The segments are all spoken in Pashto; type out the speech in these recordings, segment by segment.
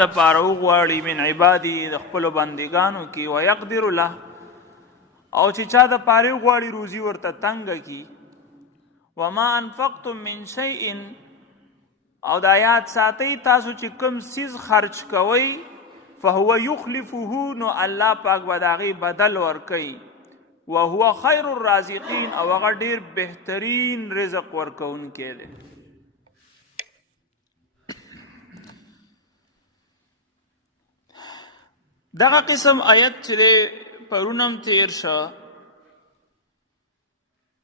دپاره وغواړي من عبادي د خپلو بندګانو کې ویقدر له او چې چا دپاره وغواړي روزي ورته تنګه کي وما انفقتم من شیء او دا یاد ساتئ تاسو چې کوم څیز خرچ کوئ فهو یخلفه نو الله پاک به د هغې بدل ورکوي وهو خیر الرازقین او هغه ډېر بهترین رزق ورکوونکی دی. دغه قسم آیت چې دی پرونم تیر شه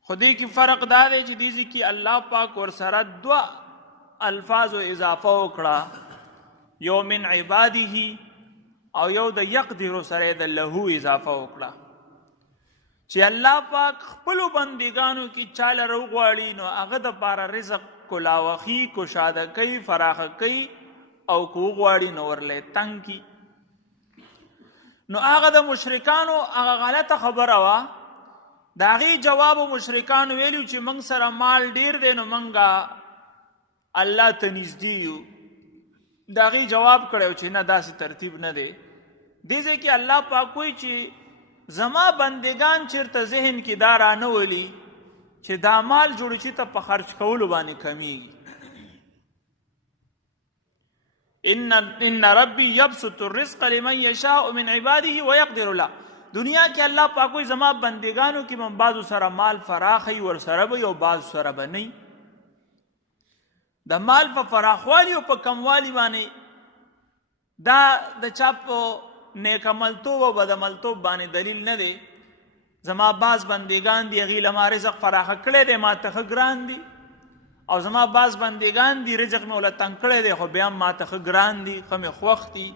خو دې کې فرق دا دی چې دې کې الله پاک ورسره دوه الفاظو اضافه وکړه، یو من عباده او یو د یقدر سره د له اضافه وکړه چې الله پاک خپلو بندګانو کې چاله راوغواړي نو هغه دپاره رزق کلاوخي کشاده کوي فراخه کوي او که وغواړي نو ورلی تنګ کي. نو هغه د مشرکانو هغه غلطه خبره وه، د هغې جواب مشرکانو ویلو چې موږ سره مال ډیر دی نو موږ الله ته نږدې یو. د هغې جواب کړی چې نه داسې ترتیب نه دی. دې ځای کې الله پاک وایي چې زما بندگان چېرته ذهن کې دا رانه ولي چې دا مال جوړ چې ته په خرچ کولو باندې کمیږي. ان ربی یبسط الرزق لمن یشاء من عباده ویقدر له. دنیا کې الله پاک وایي زما بندگانو کې من بعضو سره مال فراخی ورسره به او بعضو سره به نه. د مال په فراخوالي او په کموالي باندې دا د چا په نیکعملتوب او بدعملتوب باندې دلیل نه دی. زما بعض بندگان دي هغې له ما رزق فراخه کړی دی ما ته ښه ګران دي، او زما بعض بندگان دي رزق مې ورله تنګ کړی دی خو بیا هم ما ته ښه ګران دي ښه مې خوښ دي.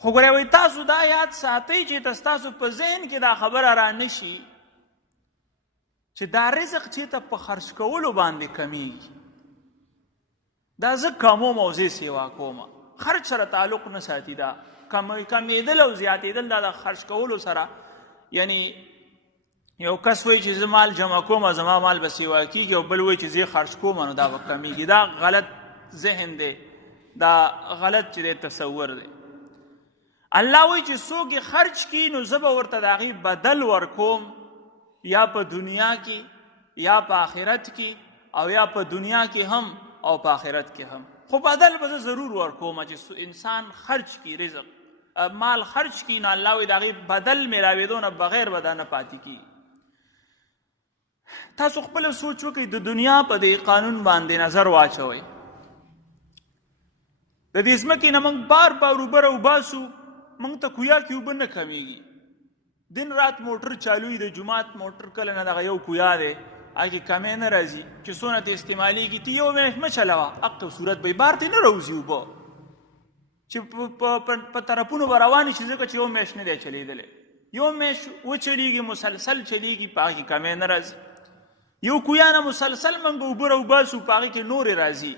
خو ګورئ وایي تاسو دا یاد ساتئ چې ستاسو په ذهن کې دا خبره را نه شي چې دا رزق چې ته په خرچ کولو باندې کمیږي. دا زه کموم او زه سیوا کومه، خرچ سره تعلق نه ساتي. دا کمیدل او زیاتېدل دا د خرچ کولو سره، یعنی یو کس وایي چې زه مال جمع کوم زما مال به سیوا کېږي او بل وایي چې زه خرچ کوم نو دا به کمیږي. دا غلط ذهن دی، دا غلط چې دی تصور دی. الله وایي چې څوک یې خرچ کړي نو زه به ورته د هغې بدل ورکوم، یا په دنیا کې یا په آخرت کې، او یا په دنیا کې هم او په آخرت کې هم. خو بدل به زه ضرور ورکوم چې انسان خرچ کړي رزق مال خرچ کړي نو الله وایي د هغې بدل میلاوېدو نه بغیر به دا نه پاتې کېږي. تاسو خپله سوچ وکړئ د دنیا په دې قانون باندې نظر واچوئ. د دې ځمکې نه موږ بار بار اوبه راوباسو موږ ته کویا کې اوبه نه کمیږي. دن رات موټر چالوي د جومات موټر کله نه دغه یو کویا دی هغې کې کمی نه راځي چې څونه ته استعمالیږي ته یو میاشت مه چلوه هغه صورت به یې بار ته نه راوځي اوبه چې په طرفونو به روانې شي ځکه چې یو میاشت نه دی چلیدلی. یو میاشت وچلیږي مسلسل چلیږي په هغې کې کمی نه راځي. یو کویا نه مسلسل موږ اوبه راوباسو په هغې کې نورې راځي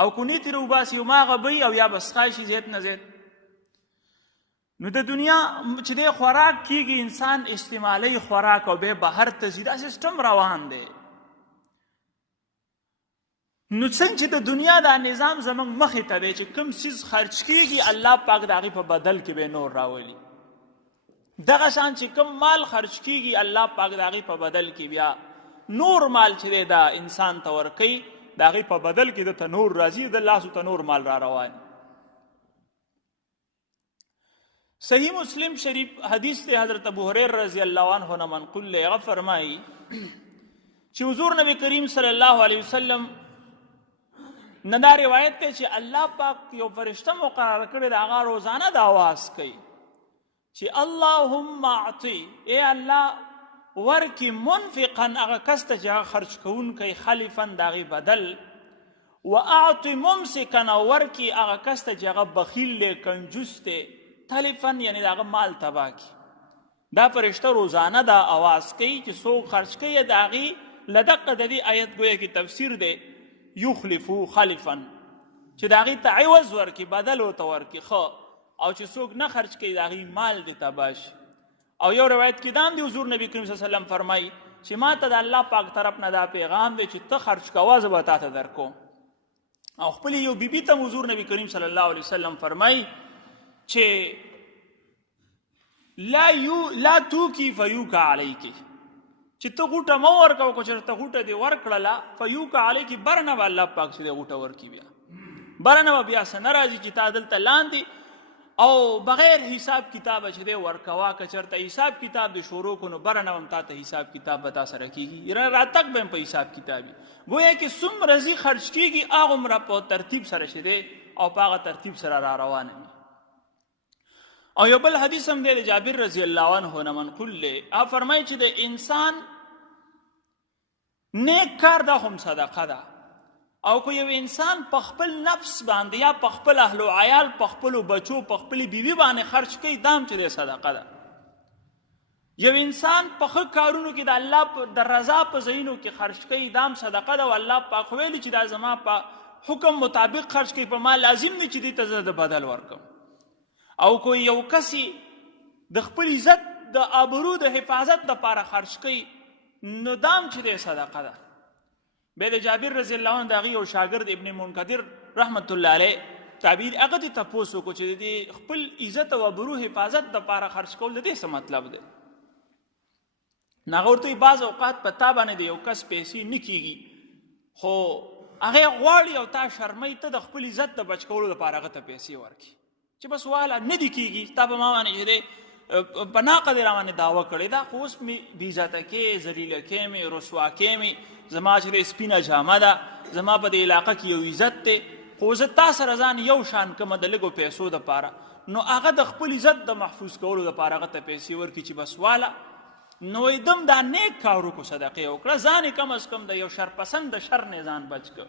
او کونې ترې وباسي هماغه به او یا به څښای شي زیات نه زیات. نو د دنیا چې دی خوراک کېږي انسان استعمالی خوراک او بیا بهر ته ځي دا سیسټم روان دی. نو څنګه چې د دنیا دا نظام زموږ مخې ته دی چې کوم څیز خرچ کېږي الله پاک د هغې په بدل کې به نور راولي. دغه شان چې کوم مال خرچ کېږي الله پاک د هغې په بدل کې بیا نور مال چې دی دا انسان ته ورکوي د هغې په بدل کې دته نور راځي د لاسو ته نور مال را روان. صحیح مسلم شریف حدیث دی حضرت ابو هریر رضی اللہ عنہ نے منقول لے هغه فرمائی چې حضور نبی کریم صلی الله علیه وسلم نه دا روایت دی چې الله پاک یو فرشته مقرر کړی د هغه روزانه د آواز کوي چې اللهم اعطي اے الله ورکی منفقا هغه کس ته چې هغه خرچ کوونکی خلفا د هغې بدل و اعطي ممسکا ورکی هغه کس ته چې هغه بخیل دی کنجوس دی تلفن یعنی دا مال تبا کی. دا فرشته روزانه دا آواز کوي چې څوک خرچ کوي د هغې لدقه د دې آیت گویا کې تفسیر دی یخلفو خلفا چې د هغې ته عوض ورکړي بدل ورته ورکړي ښه، او چې څوک نه خرچ کوي د هغې مال دې تباه شي. او یو روایت کې دا هم دی حضور نبی کریم صلی الله علیه وسلم فرمایي چې ما ته د الله پاک طرف نه دا پیغام دی چې ته خرچ کوه زه به تا ته درکوم. او خپل یو بیبي ته حضور نبی کریم صلی الله علیه وسلم فرمای چې لا توکی فیوکا علیکی، چې ته غوټه مو ورکو، که چېرته غوټه دې ورکړله فیوکا علیکی، برنه به الله پاک چې دې غوټه ورکي، بیا برنه به بیا څه نه راځي چې تا دلته لاندې او بغیر حساب کتابه چې دی ورکوه. که چېرته حساب کتاب د شروع کړو نو برنه هم تا ته حساب کتاب به تا سره کېږي، راتګ به هم په حساب کتاب وي. گویا کې څومره ځي خرج کېږي هغومره په ترتیب سره چې دی او په هغه ترتیب سره را روانه وي. او یو بل حدیث هم دی د جابر رضی الله عنه نه منقول دی. هغه فرمایي چې د انسان نیک کار دا هم صدقه ده، او که یو انسان په خپل نفس باندې یا په خپل اهل و عیال، په خپلو بچو، په خپلې بیوي باندې خرج کوي، دا هم چې دی صدقه ده. یو انسان په ښه کارونو کې د الله د رضا په ځایونو کې خرج کوي، دا هم صدقه ده. او الله پاک ویلي چې دا زما په حکم مطابق خرج کوي، په ما لازم دی چې دې ته زه د بدل ورکم. او که یو کسی د خپل عزت د آبرو د حفاظت دپاره خرج کوي، نو دا هم چې دی صدقه ده. بیا د جابر رضی الله عنه د هغې یو شاګرد ابن منکدر رحمت الله علیه تعبیر هغه ته تپوس وکړو چې د خپل عزت او آبرو حفاظت دپاره خرج کول د دې څه مطلب دی؟ نو هغه ورته وایي بعض اوقات په تا باندې د یو کس پیسې نه کېږي، خو هغې غواړي او تا شرموي، ته د خپل عزت د بچ کولو دپاره هغه ته پیسې ورکړي چې بس واله نه دې کېږي، تا په ما باندې چې دی په ناقه دې را باندې دعوه کړې ده، خو اوس مې بېعزته کې، ذلیله کې مې، رسوا کې مې، زما چې دی سپینه جامه ده، زما په دې علاقه کې یو عزت دی، خو زه تا سره ځان یو شان کړمه د لږو پیسو دپاره. نو هغه د خپل عزت د محفوظ کولو دپاره هغه ته پیسې ورکړي چې بس واله. نو دم دا نیک کار وکړو، صدقې وکړه، ځان یې کم از کم د یو شرپسند د شر نه ځان بچ کړ.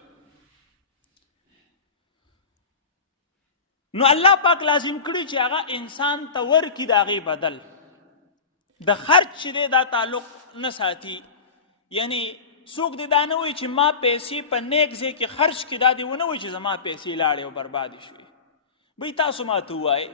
نو الله پاک لازم کړي چې هغه انسان ته ورکړي د هغې بدل. د خرج چې دی دا تعلق نه ساتي، یعنی څوک دې دا نه وایي چې ما پیسې په نیک ځای کې خرج کړي، دا دې ونه وایي چې زما پیسې لاړې او بربادې شوې. بی تاسو ما ته ووایئ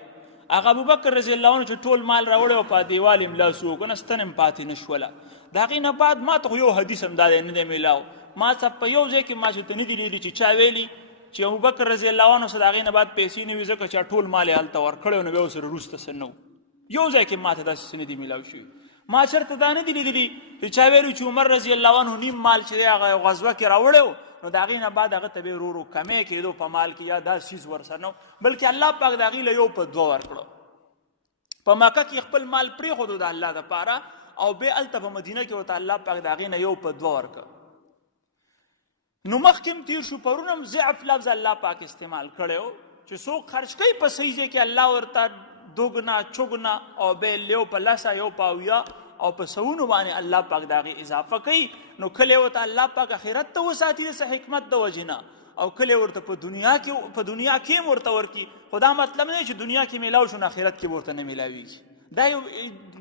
هغه ابوبکر رضی الله عنه چې ټول مال راوړی او په دیوال یې ملا سو که نه ستن هم پاتې نه شوله. د هغې نه بعد ما ته خو یو حدیث هم دا دی نه دی میلاو، ما ته په یو ځای کې ما چې ته نه دي لیدي چې چا ویلي چې ابوبکر رضی الله عنه څه د هغې نه بعد پیسې نه وي ځکه چې ټول مال یې هلته ورکړی نو بیا ورسره وروسته څه نه و. یو ځای کې ما ته داسې څه نه دي میلاو شوي. ما چېرته دا نه دي لیدلي چې چا ویلي چې عمر رضی الله عنه نیم مال چې دی هغه غزوه کې راوړی و، نو د هغې نه بعد هغه ته بیا ورو ورو کمی کېدو په مال کې یا دا څیز ورسره نه و، بلکې الله پاک د هغې له یو په دوه ورکړو. په مکه کې خپل مال پرېښودو د الله دپاره، او بیا هلته په مدینه کې ورته الله پاک د هغې نه یو په دوه ورکړه. نو مخکې هم تېر شو، پرون هم ضعف لفظ الله پاک استعمال کړی و چې څوک خرج کوي په صحیح ځای کې الله ورته دوګنا چوګنا او بیا یو په لسه یو په اویا او په سوونو باندې الله پاک د هغې اضافه کوي. نو کله ورته الله پاک آخرت ته وساتي د څه حکمت د وجې نه، او کله ورته په دنیا کې هم ورته ورکړي. خو دا مطلب نه دی چې دنیا کې میلاو شو نو آخرت کې به ورته نه میلاویږي. دا یو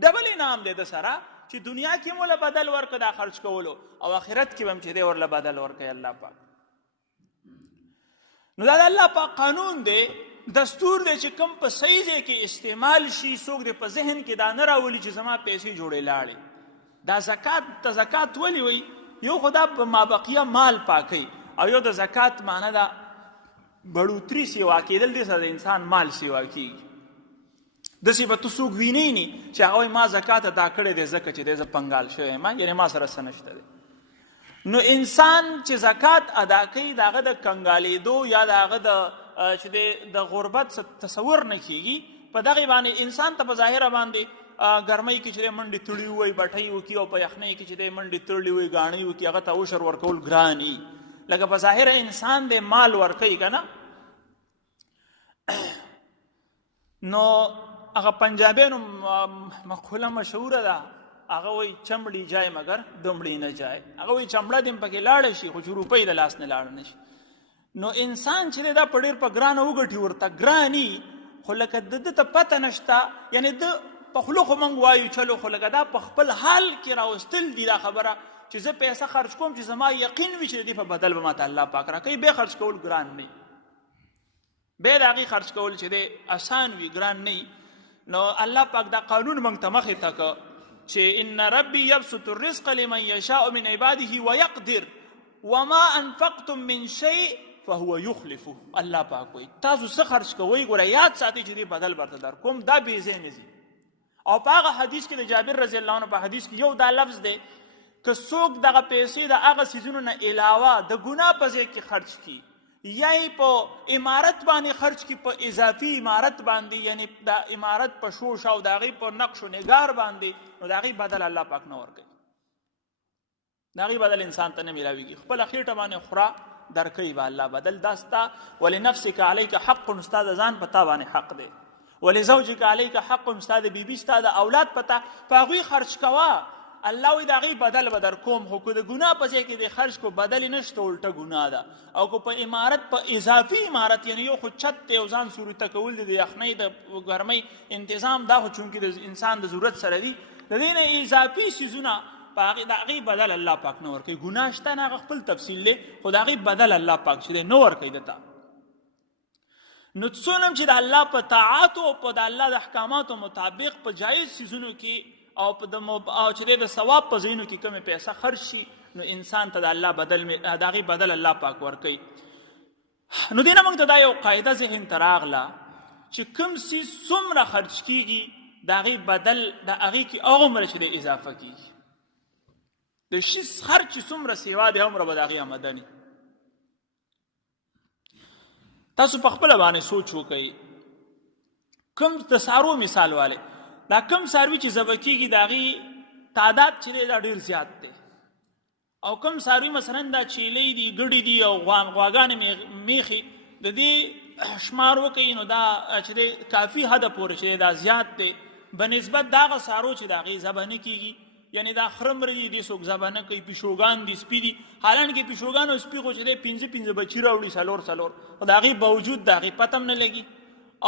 ډبل انعام دی د سره چې دنیا کې هم ورله بدل ورکړه دا خرج کولو، او آخرت کې به هم چې دی ورله بدل ورکوي الله پاک. نو دا د الله پاک قانون دی، دستور دی چې کوم په صحیح ځای کې استعمال شي. څوک دې په ذهن کې دا نه راولي چې زما پیسې جوړې لاړې. دا زکات ولې وایي؟ یو خو دا په مابقیه مال پاکوي، او یو د زکات معنی دا بړوتري سیوا کېدل، دې سره د انسان مال سیوا کېږي. داسې به ته څوک وینئ نه چې هغه وایي ما زکات ادا کړی دی ځکه چې دی زه پنګال شوی یم، یعنې ما سره څه نشته دی. نو انسان چې زکات ادا کوي د هغه د کنګالېدو یا د هغه چې د غربت تصور نه کېږي. په دغې باندې انسان ته په ظاهره باندې ګرمۍ کې چې دی منډې تړي ووایي، بټۍ وکړي، او په یخنۍ کې چې دی منډې تړلې ووایي، ګاڼۍ وکړي، هغه ته عشر ورکول ګران وي. لکه په ظاهره انسان دی مال ورکوي که نه. نو هغه پنجابیانو مقوله مشهوره ده، هغه وایي چمړي جای مګر دمړي نه جای. هغه وایي چمړه دې پکې لاړه شي خو چې روپۍ د لاس نه لاړه نه شي. نو انسان چې دی دا په ډېر په ګرانه وګټي، ورته ګراني، خو لکه ده ته پته نشته. یعنې ده په خوله خو موږ وایو چلو، خو لکه دا په خپل حال کې راوستل دي دا خبره چې زه پیسه خرج کوم چې زما یقین وي چې د دې په بدل به ماته الله پاک راکوي. بیا خرج کول ګران نه وي، بیا د هغې خرج کول چې دی اسان وي، ګران نه وي. نو الله پاک دا قانون موږ ته مخې ته که چې ان ربي یبسط الرزق لمن یشاء من عباده ویقدر وما انفقتم من شیء فهو یخلفه. الله پاک وایي تاسو څه خرج کوئ ګوره یاد ساتئ چې دې بدل برته در کوم، دا بې ځای نه ځي. او په هغه حدیث کې د جابر رضی الله عنه په حدیث کې یو دا لفظ دی که څوک دغه پیسې د هغه څیزونو نه علاوه د ګناه په ځای کې خرج کړي یا یې په عمارت باندې خرج کړي، په اضافي عمارت باندې، یعنی د عمارت په شوش او د هغې په نقش و نگار باندې، نو د هغې بدل الله پاک نه ورکوي، د هغې بدل انسان ته نه میلاویږي. خپله خېټه باندې خوره درکوي به الله بدل. دا ستا ولنفسک علیک حق، ستا د ځان په تا باندې حق دی. ولزوجک علیک حق، ستا د بیبي ستا د اولاد په تا، په هغوی خرج کوه. الله وایي د هغې بدل به در کوم، خو که د ګناه په ځای کې د خرج کو بدل یې نشته، الټه ګناه ده. او که په عمارت، په اضافي عمارت، یعنی یو خو چت دی او ځان صورته کول دی، د یخنۍ د ګرمۍ انتظام، دا خو چونکې د انسان د ضرورت سره دي، د دې نه اضافي څیزونه د هغې بدل الله پاک نه ورکوي. ګناه شته نه، هغه خپل تفصیل دی، خو د هغې بدل الله پاک چې دی نه ورکوي دته. نو څونه چې د الله په طاعاتو او په د الله د احکاماتو مطابق په جایز څیزونو کې او چې د ثواب په ځایونو کې کومې پیسه خرج شي، نو انسان ته د الله بدل د هغې بدل الله پاک ورکوي. نو دې نه موږ ته دا یو قاعده ذهن ته راغله چې کوم څیز څومره خرج کېږي د هغې بدل د هغې کې هغومره چې دی اضافه کېږي. د شي خرج چې څومره سیوا دی هومره به د هغې آمدني. تاسو په خپله باندې سوچ وکئ، کوم د څارو مثال والی، دا کم څاروي چې ذبح کېږي د هغې تعداد چې دی دا ډېر زیات دی، او کم څاروي مثلا دا چیلۍ دي، ګډې دي او غواګانې میخې، د دې شمار وکړئ نو دا چې دی کافي حده پورې چې دی دا زیات دی بنسبت د هغه څارو چې د هغې ذبح نه کېږي. یعنی دا خرمره دي، دې څوک ذبح نه کوي، پیشوګان دي، سپي دي، حالانکې پیشوګان او سپي خو چې دی 5 بچي راوړي، 4 خو د هغې باوجود د هغې پته هم نه لګي.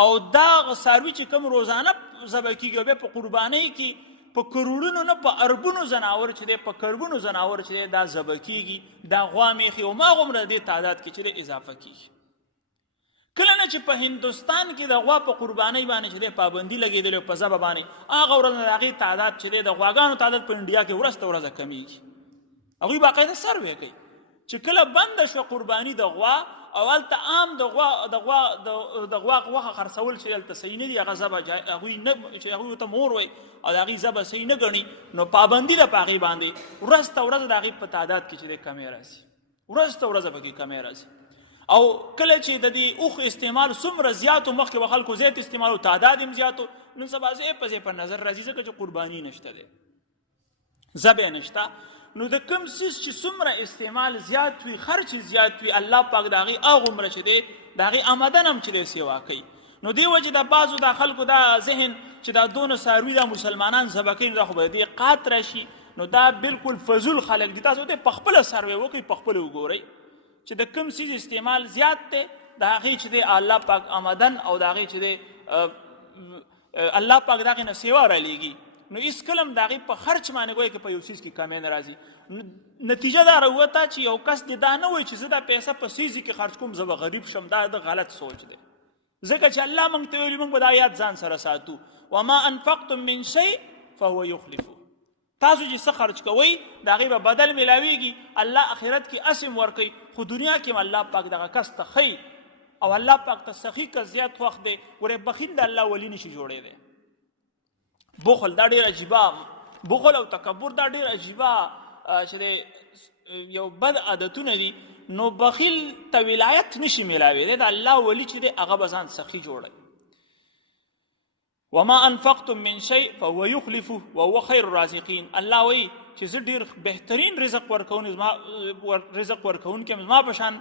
او دا څاروي چې کوم روزانه ذبح کېږي او بیا په قربانۍ کې په کروڑونو نه په اربونو زناور چې دی، په کربونو زناور چې دی دا ذبح کېږي، دا غوا میخې هماغومره د دې تعداد کې چې دی اضافه کېږي. کله نه چې په هندوستان کې د غوا په قربانۍ باندې چې دی پابندي لګېدلې په ذبح باندې، هغه ورځ نه د هغې تعداد چې دی د غواګانو تعداد په انډیا کې ورځ ته ورځه کمیږي. هغوی باقاعده سروې کوي چې کله بنده شوه قرباني د غوا، او هلته عام د غوا غوښه خرڅول چې هلته صحیح نه دي، هغه ذبح هغوی نه چې هغوی ورته مور وایي او د هغې ذبح صحیح نه ګڼي، نو پابندي ده په هغې باندې، ورځ ته ورځ د هغې په تعداد کې چې دی کمی راځي، ورځ ته ورځ پکې کمی راځي. او کله چې د دې اوښ استعمال څومره زیات و، مخکې به خلکو زیات استعمال او تعداد هم زیات و، نن سبا ځای په ځای په نظر راځي ځکه چې قرباني نشته دی، ذبح نشته. نو د کوم څیز چې څومره استعمال زیات وي، خرچ زیات وي، الله پاک د هغې هغومره چې دی د هغې آمدن هم چې دی سیوا کوي. نو دې وجې د بعضو د خلکو دا ذهن چې دا دونه څاروي دا مسلمانان ذبح کوي، نو دا خو به د دې قات راشي، نو دا بالکل فضول خلک دي. تاسو ته په خپله سروې وکړئ، په خپله وګورئ چې د کوم څیز استعمال زیات دی د هغې چې دی الله پاک آمدن او د هغې چې دی الله پاک د هغې نه سیوا رالیږي. نو هېڅکله هم د هغې په خرچ باندې ګویا که په یو څیز کې کمی نه راځي. نتیجه دا راووته چې یو کس دې دا نه وایي چې زه دا پیسه په څیزي کې خرچ کوم زه به غریب شم، دا د غلط سوچ دی، ځکه چې الله موږ ته ویلي موږ به دا یاد ځان سره ساتو، وما انفقتم من شیء فهو یخلفه. تاسو چې څه خرچ کوئ د هغې به بدل میلاویږي، الله آخرت کې اسم ورکوي، خو دنیا کې هم الله پاک دغه کس ته ښیي او الله پاک ته سخي کس زیات خوښ دی. ګورې بخیل د الله ولی نشي جوړېدی. بخل دا ډېر عجیبه، بخل او تکبر دا ډېر عجیبه چې دی یو بد عادتونه دي. نو بخیل ته ولایت نشي میلاویدی، د الله ولی چې دی هغه به ځان سخي جوړوي. وما انفقتم من شيء فهو يخلفه وهو خير الرازقين. الله وایي چې زه ډېر بهترین رزق ورکوونکی زما په شان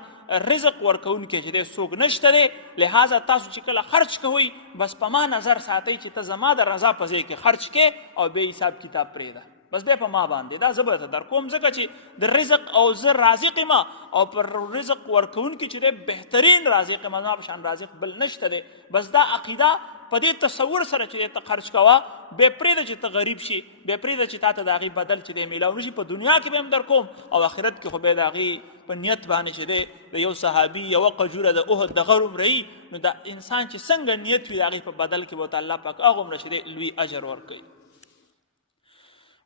رزق ورکوونکی چې دی څوک نشته دی. لہذا تاسو چې کله خرچ کوئ بس په ما نظر ساتئ چې ته زما د رضا په ځای کې خرچ کې او بې حساب کتاب پرېږده، بس دی په ما باندې، دا زه به درته در کوم، ځکه چې د رزق او زه رازق یم او پر رزق ورکوونکي چې دی بهترین رازق یم، زما په شان رازق بل نشته دی. بس دا عقیده په دې تصور سره چې ته خرچ کوه، بیا پرېږده چې ته غریب شي، بیا پرېږده چې تا ته د هغې بدل چې دی میلاو نه شي، په دنیا کې به هم در کوم او آخرت کې خو بیا د هغې په نیت باندې چې دی د یو صحابي یوه قجوره د احد د غر عمره وي، نو دا انسان چې څنګه نیت وي د هغې په بدل کې به ورته الله پاک هغومره چې دی لوی اجر ورکوي.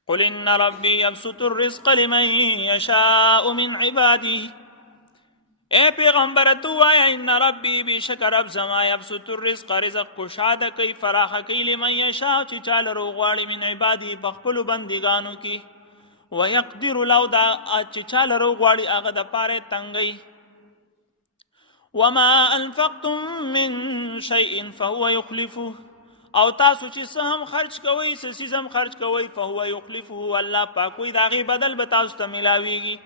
قل ان ربي يبسط الرزق لمن يشاء من عباده. اے پیغمبر تو آیا ان ربی بیشک رب زما یبسط الرزق رزق کشاد کئی فراخ کئی لمن یشاء چی چال رو غواړي من عبادی بخپلو بندگانو کی ویقدر لو دا چی چال رو غواړي هغه د پاره تنگئی وما انفقتم من شیء فهو یخلفه او تاسو چې څه هم خرج کوئ څه څیز هم خرج کوئ فهو یخلفه الله پاک وی د هغې بدل به تاسو ته میلاویږي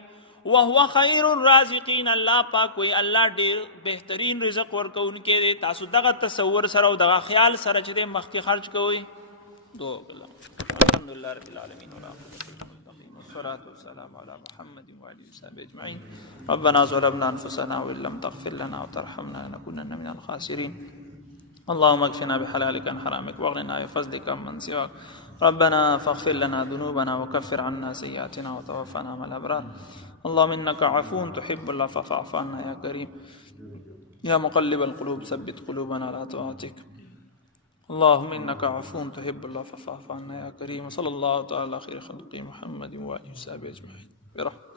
وهو خیر الرازقین الله پاک وی الله ډیر بهترین رزق ورکوونکی دی تاسو دغه تصور سره او دغه خیال سره چې دی مخکې خرج کوئ الحمدلله رب العالمین والصلاة والسلام على محمد وآله وصحبه أجمعين ربنا ظلمنا أنفسنا وإن لم تغفر لنا وترحمنا لنكونن من الخاسرين اللهم اكفنا بحلالك عن حرامك واغننا بفضلك عمن سواك ربنا فاغفر لنا ذنوبنا وكفر عنا سيئاتنا وتوفنا مع الأبرار اللهم إنك عفو تحب العفو فاعف عنا يا كريم يا مقلب القلوب ثبت قلوبنا على طاعتك اللهم إنك عفو تحب العفو فاعف عنا يا كريم وصلى الله تعالى على خير خلقه محمد وآله وصحبه أجمعين برحمتك